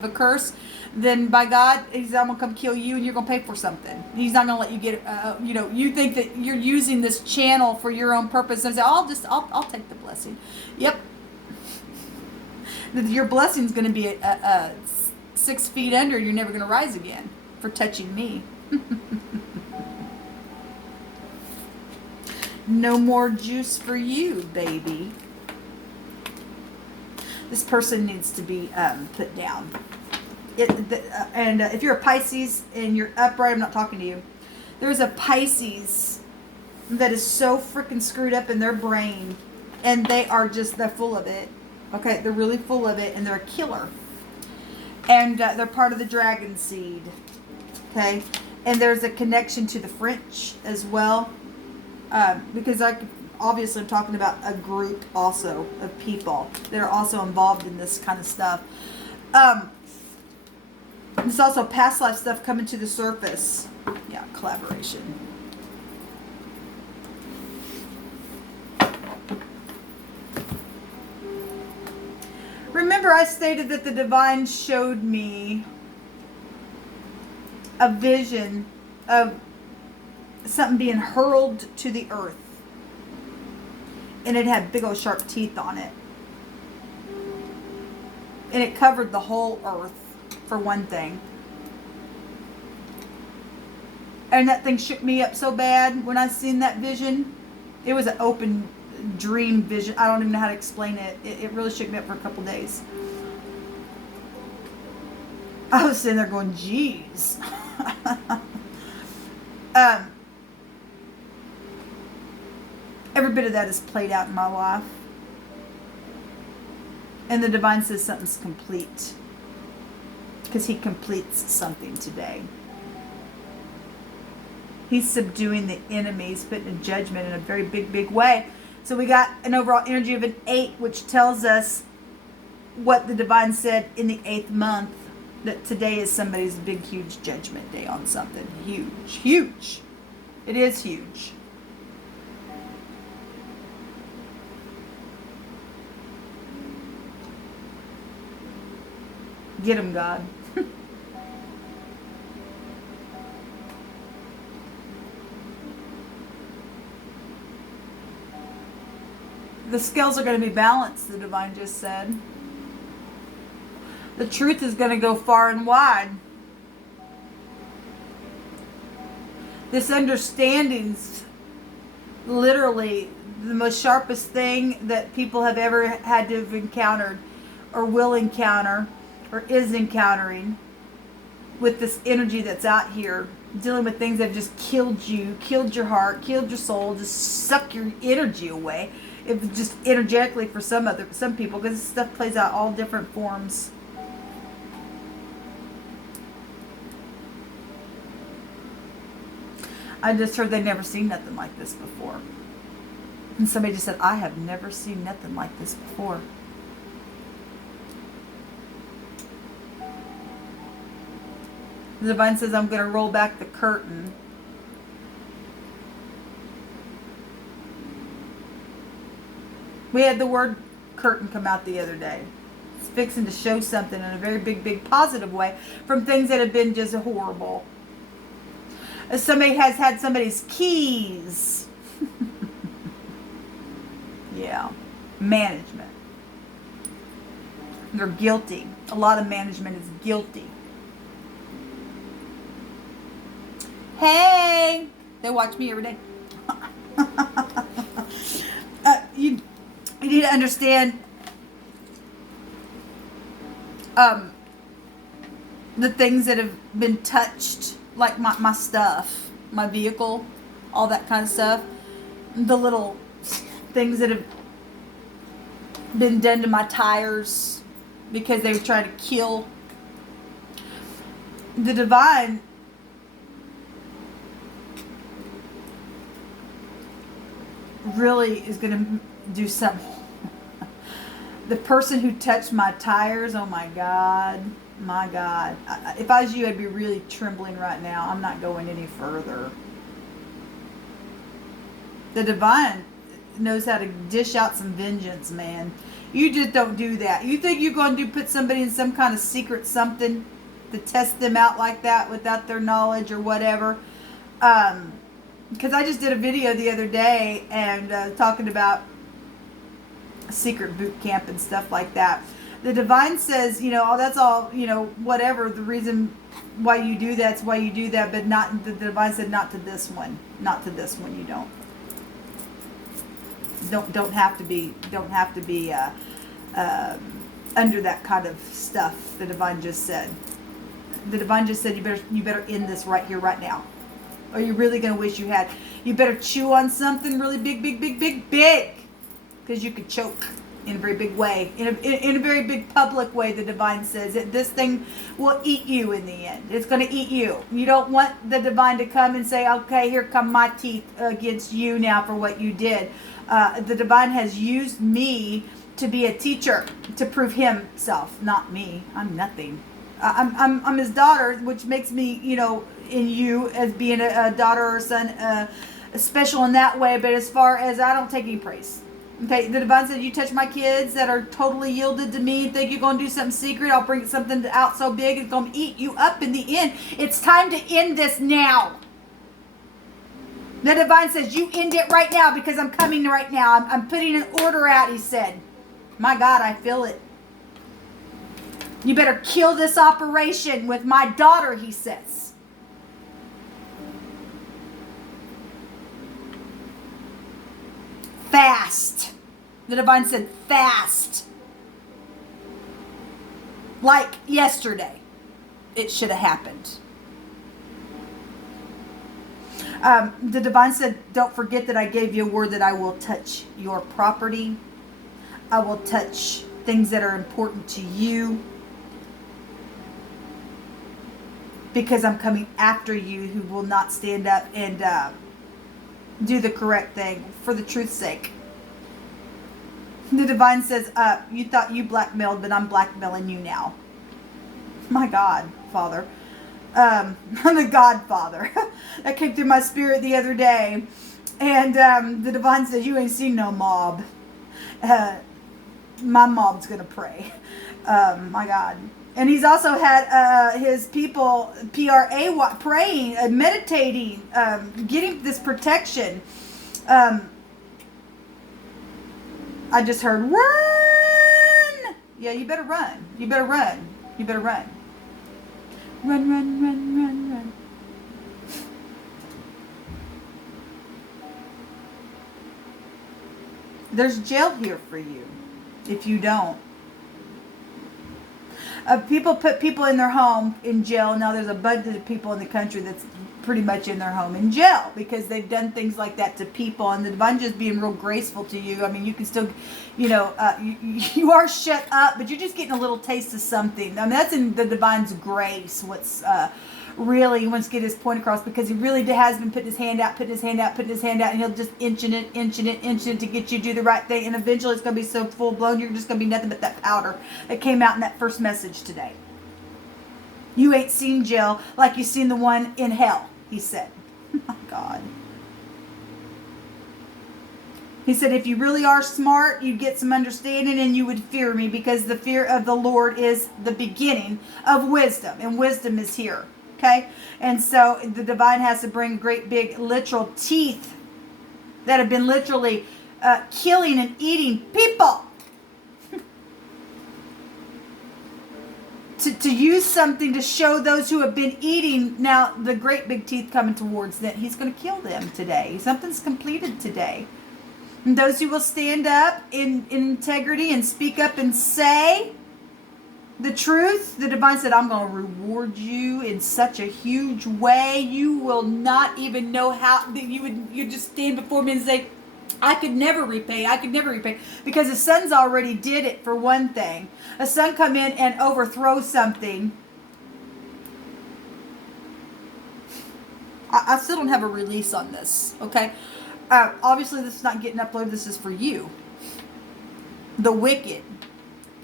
a curse, then by God, he's not gonna come kill you, and you're gonna pay for something. He's not gonna let you get it. You think that you're using this channel for your own purpose, and say, I'll take the blessing. Yep, your blessing's gonna be 6 feet under. You're never gonna rise again for touching me. No more juice for you, baby. This person needs to be put down. If you're a Pisces and you're upright, I'm not talking to you. There's a Pisces that is so freaking screwed up in their brain, and they're full of it. Okay, they're really full of it, and they're a killer. And they're part of the dragon seed. Okay, and there's a connection to the French as well, because obviously I'm talking about a group also of people that are also involved in this kind of stuff. There's also past life stuff coming to the surface. Yeah, collaboration. Remember, I stated that the divine showed me a vision of something being hurled to the earth. And it had big old sharp teeth on it. And it covered the whole earth, for one thing. And that thing shook me up so bad when I seen that vision. It was an open dream vision. I don't even know how to explain it. It really shook me up for a couple days. I was sitting there going, geez. Every bit of that is played out in my life. And the divine says something's complete. Because he completes something today. He's subduing the enemy. He's putting a judgment in a very big, big way. So we got an overall energy of an 8, which tells us what the divine said in the 8th month. That today is somebody's big, huge judgment day on something. Huge. Huge. It is huge. Get him, God. The scales are going to be balanced, the divine just said. The truth is going to go far and wide. This understanding's literally the most sharpest thing that people have ever had to have encountered, or will encounter, or is encountering, with this energy that's out here, dealing with things that have just killed you, killed your heart, killed your soul, just suck your energy away. If just energetically for some people, because this stuff plays out all different forms. I just heard they've never seen nothing like this before. And somebody just said, I have never seen nothing like this before. The divine says, I'm going to roll back the curtain. We had the word curtain come out the other day. It's fixing to show something in a very big, big positive way from things that have been just horrible. Somebody has had somebody's keys. Yeah. Management. They're guilty. A lot of management is guilty. Hey! They watch me every day. You need to understand the things that have been touched, like my stuff, my vehicle, all that kind of stuff. The little things that have been done to my tires because they were trying to kill. The divine really is going to do something. The person who touched my tires, oh my God. My God. If I was you, I'd be really trembling right now. I'm not going any further. The divine knows how to dish out some vengeance, man. You just don't do that. You think you're going to put somebody in some kind of secret something to test them out like that without their knowledge or whatever? Because I just did a video the other day and talking about secret boot camp and stuff like that. The divine says, oh, that's all, whatever. The reason why you do that's why you do that, but not, the divine said, not to this one. Not to this one, you don't. Don't have to be under that kind of stuff. The divine just said. The divine just said you better end this right here, right now. Or you're really gonna wish you had. You better chew on something really big, because you could choke in a very big way, in a very big public way. The divine says that this thing will eat you in the end. It's going to eat you. You don't want the divine to come and say, okay, here come my teeth against you now for what you did. The divine has used me to be a teacher to prove himself, not me. I'm nothing. I'm his daughter, which makes me, in you as being a daughter or son, special in that way. But as far as, I don't take any praise. Okay, the divine said, you touch my kids that are totally yielded to me, think you're going to do something secret, I'll bring something out so big, it's going to eat you up in the end. It's time to end this now. The divine says, you end it right now because I'm coming right now. I'm putting an order out, he said. My God, I feel it. You better kill this operation with my daughter, he says. Fast. The divine said fast. Like yesterday. It should have happened. The divine said, don't forget that I gave you a word that I will touch your property. I will touch things that are important to you. Because I'm coming after you who will not stand up and do the correct thing for the truth's sake. The divine says, you thought you blackmailed, but I'm blackmailing you now. My God, Father. I'm the Godfather. That came through my spirit the other day. And the divine says, you ain't seen no mob. My mob's going to pray. My God. And he's also had his people, praying, meditating, getting this protection. I just heard, run! Yeah, you better run. You better run. You better run. Run, run, run, run, run. There's jail here for you if you don't. People put people in their home in jail. Now there's a bunch of people in the country that's pretty much in their home in jail because they've done things like that to people. And the divine just being real graceful to you. I mean, you can still, you are shut up, but you're just getting a little taste of something. I mean, that's in the divine's grace. What's really, he wants to get his point across because he really has been putting his hand out, and he'll just inching it to get you to do the right thing. And eventually it's going to be so full blown, you're just going to be nothing but that powder that came out in that first message today. You ain't seen jail like you seen the one in hell, he said. My God. He said, if you really are smart, you'd get some understanding and you would fear me because the fear of the Lord is the beginning of wisdom. And wisdom is here. Okay? And so the divine has to bring great big literal teeth that have been literally killing and eating people. to use something to show those who have been eating now the great big teeth coming towards them. He's going to kill them today. Something's completed today. And those who will stand up in integrity and speak up and say the truth, the divine said, I'm going to reward you in such a huge way. You will not even know how. You just stand before me and say, I could never repay. Because the son's already did it for one thing. A son come in and overthrow something. I still don't have a release on this, okay? Obviously, this is not getting uploaded. This is for you. The wicked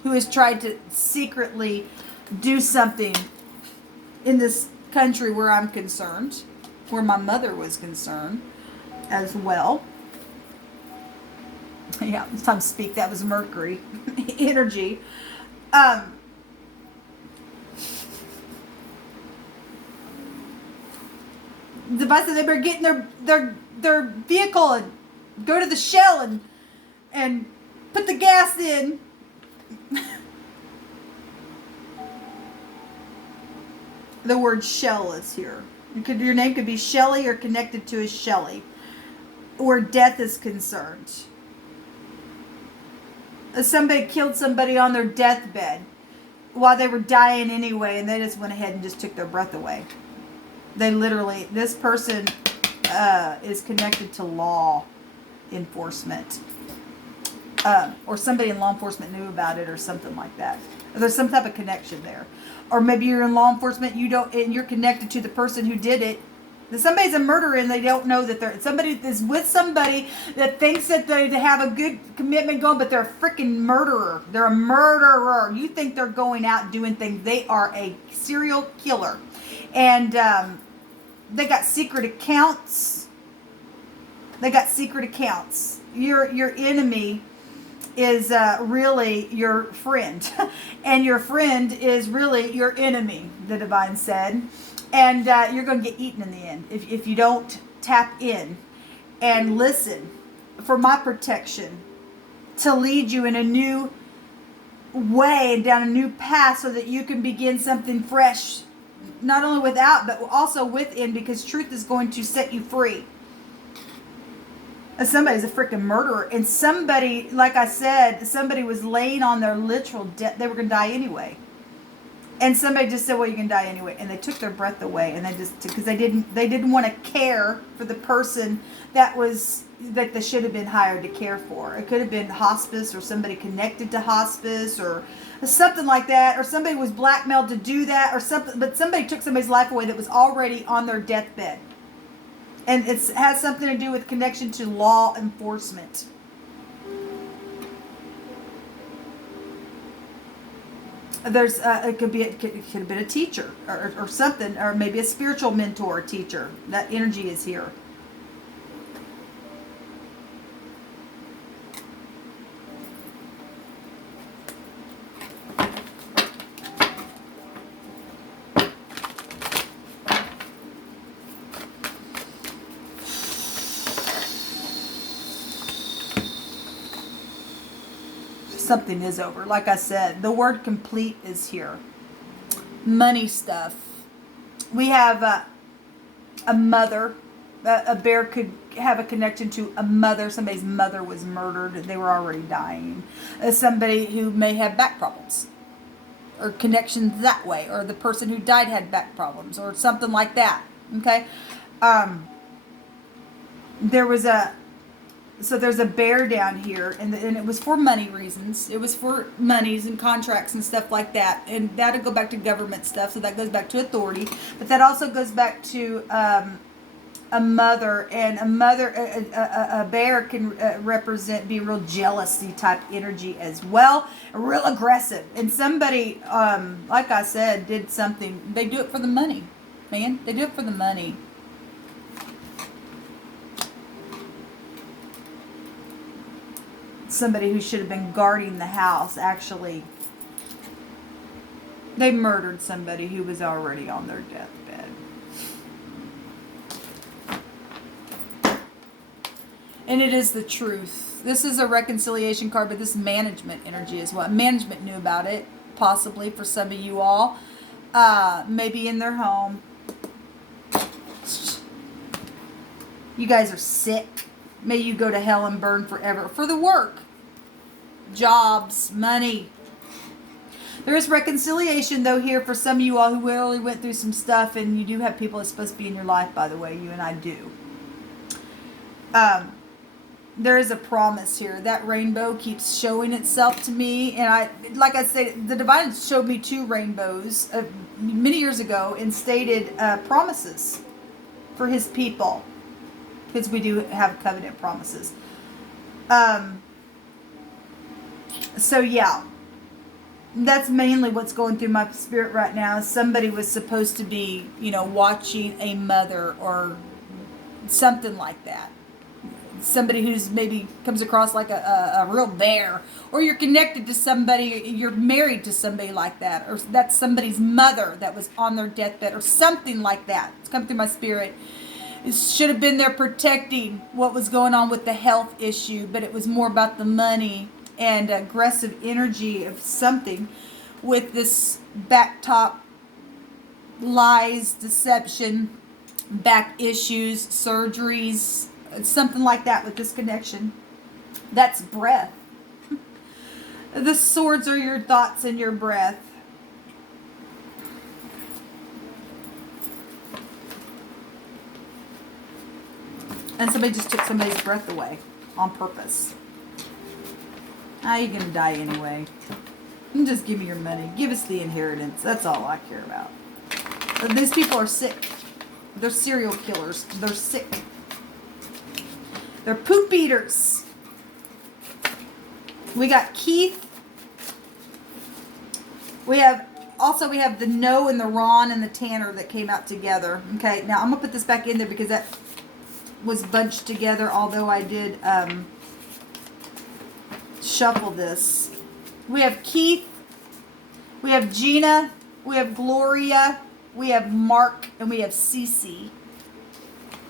who has tried to secretly do something in this country where I'm concerned, where my mother was concerned as well. Yeah, this time speak. That was Mercury energy. The bus, they better get in their vehicle and go to the Shell and put the gas in. The word Shell is here. Your name could be Shelley or connected to a Shelley, where death is concerned. Somebody killed somebody on their deathbed while they were dying anyway, and they just went ahead and just took their breath away. They literally, this person is connected to law enforcement. Or somebody in law enforcement knew about it or something like that. There's some type of connection there. Or maybe you're in law enforcement, and you're connected to the person who did it. Somebody's a murderer and they don't know that somebody is with somebody that thinks that they have a good commitment going, but they're a freaking murderer. They're a murderer. You think they're going out doing things. They are a serial killer. And they got secret accounts. Your enemy is really your friend. And your friend is really your enemy, the divine said. And you're going to get eaten in the end if you don't tap in and listen for my protection to lead you in a new way, down a new path, so that you can begin something fresh, not only without, but also within, because truth is going to set you free. Somebody's a freaking murderer. And somebody, like I said, somebody was laying on their literal death. They were going to die anyway. And somebody just said, well, you can die anyway. And they took their breath away. And because they didn't want to care for the person that they should have been hired to care for. It could have been hospice or somebody connected to hospice or something like that. Or somebody was blackmailed to do that or something. But somebody took somebody's life away that was already on their deathbed. And it has something to do with connection to law enforcement. There's it could have been a teacher or something, or maybe a spiritual mentor or teacher. That energy is here. Something is over. Like I said, the word complete is here. Money stuff. We have a mother. A bear could have a connection to a mother. Somebody's mother was murdered. They were already dying. Somebody who may have back problems. Or connections that way. Or the person who died had back problems. Or something like that. Okay? There's a bear down here, and it was for money reasons. It was for monies and contracts and stuff like that. And that'll go back to government stuff, so that goes back to authority. But that also goes back to a mother. And a bear can be real jealousy type energy as well. Real aggressive. And somebody, like I said, did something. They do it for the money, man. They do it for the money. Somebody who should have been guarding the house, actually, they murdered somebody who was already on their deathbed. And it is the truth. This is a reconciliation card, but this is management energy as well. Management knew about it, possibly for some of you all. Maybe in their home. You guys are sick. May you go to hell and burn forever for the work. Jobs, money. There is reconciliation, though, here for some of you all who really went through some stuff, and you do have people that's supposed to be in your life, by the way. You and I do. There is a promise here. That rainbow keeps showing itself to me, and like I said, the divine showed me 2 rainbows many years ago and stated promises for his people. Because we do have covenant promises. So yeah, that's mainly what's going through my spirit right now. Somebody was supposed to be, watching a mother or something like that. somebody who's maybe comes across like a real bear, or you're connected to somebody, you're married to somebody like that, or that's somebody's mother that was on their deathbed, or something like that. It's come through my spirit. It should have been there protecting what was going on with the health issue, but it was more about the money and aggressive energy of something with this back top lies, deception, back issues, surgeries, something like that with this connection. That's breath. The swords are your thoughts and your breath. And somebody just took somebody's breath away on purpose. How you gonna die anyway? Just give me your money. Give us the inheritance. That's all I care about. These people are sick. They're serial killers. They're sick. They're poop eaters. We got Keith. We have the No and the Ron and the Tanner that came out together. Okay, now I'm gonna put this back in there because that was bunched together, although I did shuffle this. We have Keith, we have Gina, we have Gloria, we have Mark, and we have Cece.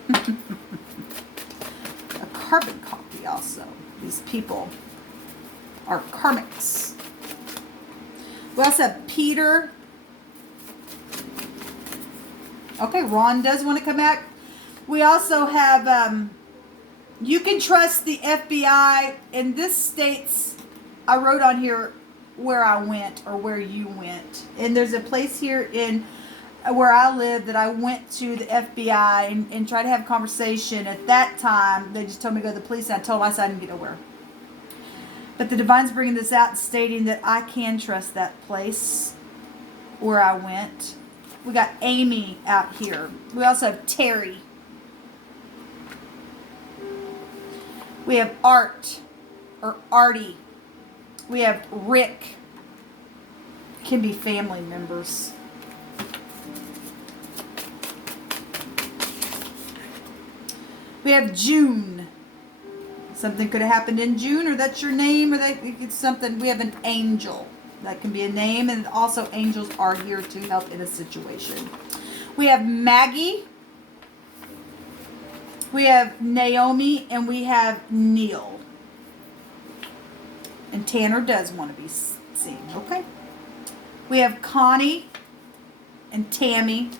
A carbon copy also. These people are karmics. We also have Peter. Okay, Ron does want to come back. We also have, you can trust the FBI. And this states, I wrote on here where I went or where you went. And there's a place here in where I live that I went to the FBI and tried to have a conversation. At that time, they just told me to go to the police, and I told them I said I didn't get nowhere. But the Divine's bringing this out, stating that I can trust that place where I went. We got Amy out here. We also have Terry. We have Art, or Artie. We have Rick. Can be family members. We have June. Something could have happened in June, or that's your name, or that it's something. We have an angel. That can be a name, and also angels are here to help in a situation. We have Maggie. We have Naomi, and we have Neil. And Tanner does want to be seen, okay? We have Connie, and Tammy,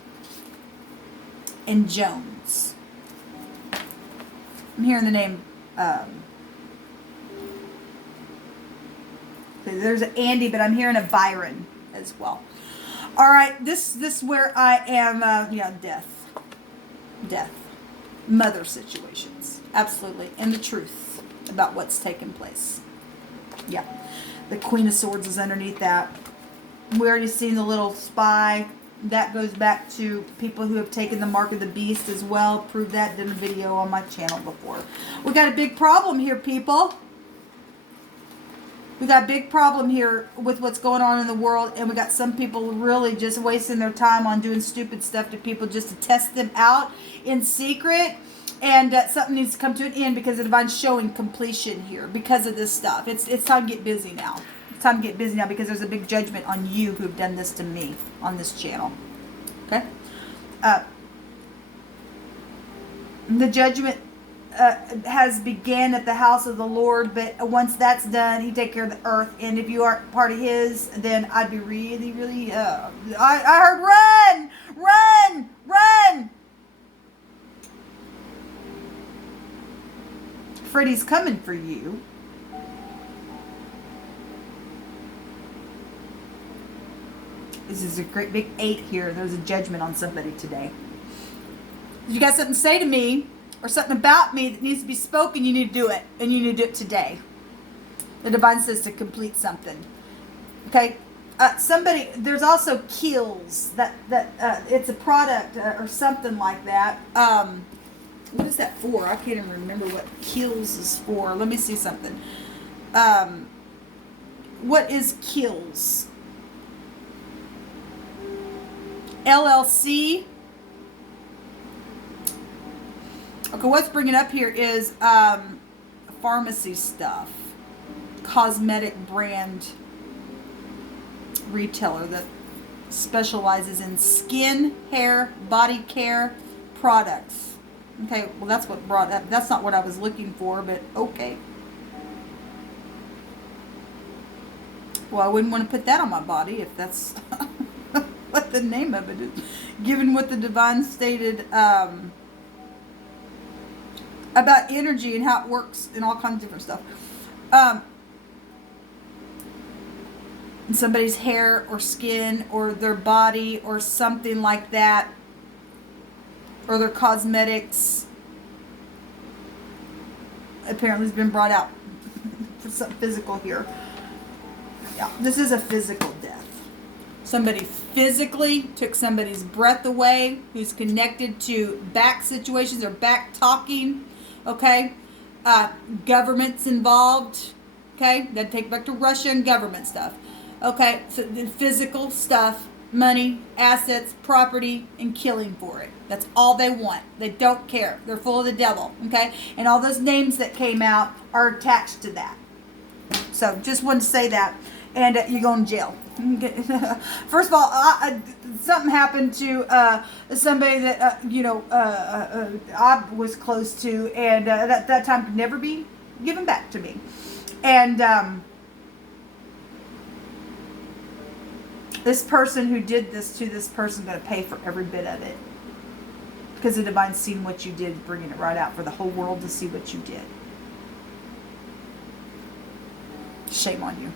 and Jones. I'm hearing the name, there's an Andy, but I'm hearing a Byron as well. All right, this where I am, death. Mother situations, absolutely, and the truth about what's taken place. Yeah, the Queen of Swords is underneath that. We already seen the little spy. That goes back to people who have taken the mark of the beast as well. Proved that in a video on my channel before. We got a big problem here, people. We got a big problem here with what's going on in the world, and we got some people really just wasting their time on doing stupid stuff to people just to test them out in secret. And something needs to come to an end because the Divine's showing completion here because of this stuff. It's time to get busy now. It's time to get busy now because there's a big judgment on you who've done this to me on this channel. Okay? The judgment has began at the house of the Lord, but once that's done, He take care of the earth. And if you aren't part of His, then I'd be really, really. I heard run. Freddy's coming for you. This is a great big 8 here. There's a judgment on somebody today. If you got something to say to me, or something about me that needs to be spoken, you need to do it. And you need to do it today. The Divine says to complete something. Okay? Somebody, there's also Kills. That it's a product or something like that. What is that for? I can't even remember what Kills is for. Let me see something. What is Kills? LLC. Okay, what's bringing up here is pharmacy stuff, cosmetic brand retailer that specializes in skin, hair, body care products. Okay, well, that's what brought up. That's not what I was looking for, but okay. Well, I wouldn't want to put that on my body if that's what the name of it is. Given what the divine stated about energy and how it works and all kinds of different stuff. Somebody's hair or skin or their body or something like that, or their cosmetics apparently has been brought out for something physical here. Yeah, this is a physical death. Somebody physically took somebody's breath away who's connected to back situations or back talking. Okay, government's involved. Okay, then take back to Russia and government stuff. Okay, so the physical stuff, money, assets, property, and killing for it. That's all they want. They don't care. They're full of the devil. Okay, and all those names that came out are attached to that. So just wanted to say that, and you're going to jail. First of all, something happened to somebody that I was close to, and that time could never be given back to me. And this person who did this to this person going to pay for every bit of it, because the divine's seen what you did, bringing it right out for the whole world to see what you did. Shame on you.